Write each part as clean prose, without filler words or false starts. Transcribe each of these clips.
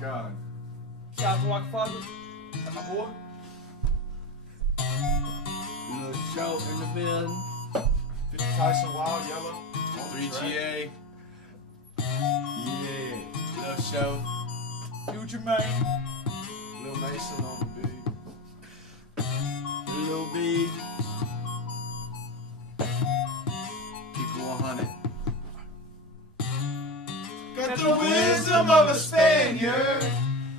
God. Shout out to Walker Father and my boy. Little show in the building. 50 Tyson Wild Yellow. 3GA. Yeah. Little show. Future man. Lil Mason on the beat. Lil B. Keep it 100. Got the wisdom of a Spaniard.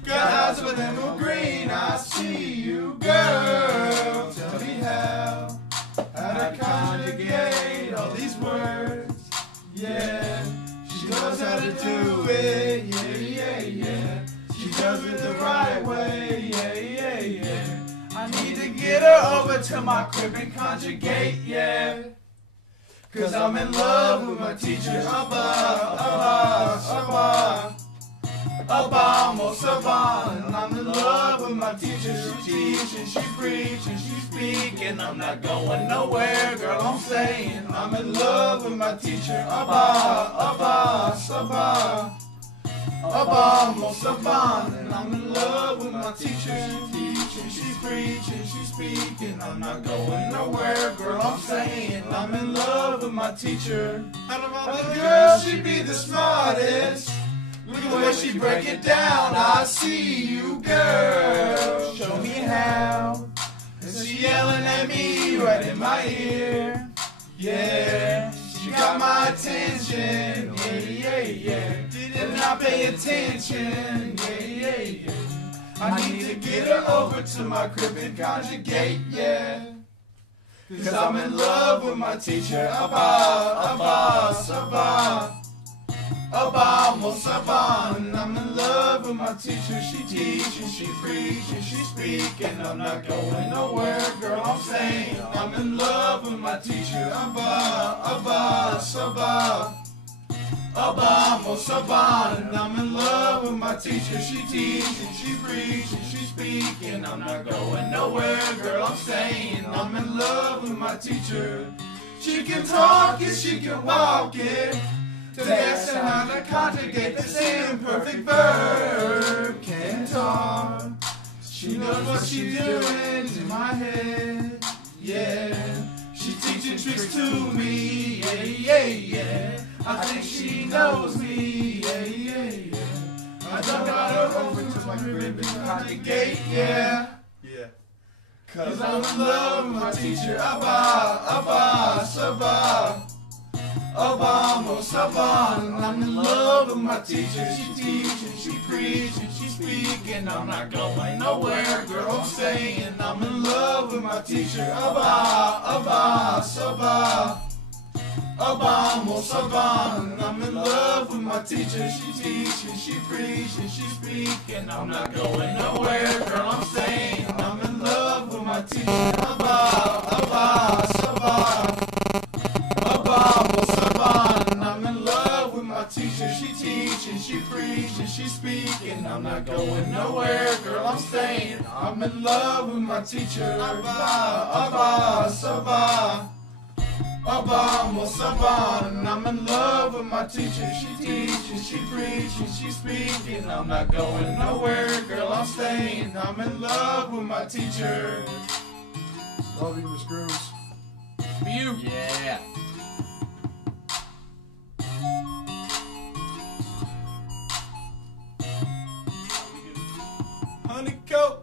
Got eyes of an emerald green. I see you, girl. Tell me how to conjugate all these words. Yeah, she knows how to do it. Yeah, yeah, yeah. She does it the right way. Yeah, yeah, yeah. I need to get her over to my crib and conjugate. Yeah. 'Cause I'm in love with my teacher, almost and I'm in love with my teacher. She teaching, she preaching, she speaking. I'm not going nowhere, girl, I'm saying I'm in love with my teacher, almost and I'm in love with my teacher. She teaching, she's preaching, she's speaking. I'm not going nowhere, girl, I'm saying I'm in love with my teacher. The girl, she be the smartest. Look at the way she break it down. I see you, girl. Show me how. And she yelling at me right in my ear. Yeah, she got my attention. Yeah, yeah, yeah. Did not pay attention. Yeah, yeah, yeah. I need to get her over to my crib and conjugate. Yeah. 'Cause I'm in love with my teacher. Almost and I'm in love with my teacher. She teaching, she preaching, she speaking. I'm not going nowhere, girl, I'm saying I'm in love with my teacher. Almost and I'm in love with my teacher. She teaching, she preaching, she speaking. I'm not going nowhere, girl, I'm saying I'm in love with my teacher. She can talk it, she can walk it. To ask her how to conjugate this imperfect verb. Can talk. She knows what she's doing in my head. Yeah. She's teaching tricks to me. Yeah, yeah, yeah. I think she knows me. Yeah, yeah, yeah. I done got her over to my crib and conjugate. Yeah. Yeah. 'Cause I'm in love with my teacher. Almost and I'm in love with my teacher. She teaching, she preaching, she speaking. I'm not going nowhere, girl, I'm saying I'm in love with my teacher. Almost and I'm in love with my teacher. She teaching, she preaching, she speaking. I'm not going nowhere, girl, I'm saying I'm in love with my teacher. I'm in love with my teacher. She teaching, she preaching, she speaking. I'm not going nowhere, girl, I'm staying. I'm in love with my teacher. Almost and I'm in love with my teacher. She teaching, she preaching, she speaking. I'm not going nowhere, girl, I'm staying. I'm in love with my teacher. Love you, Miss Grooms. For you. Yeah. Honeycoat.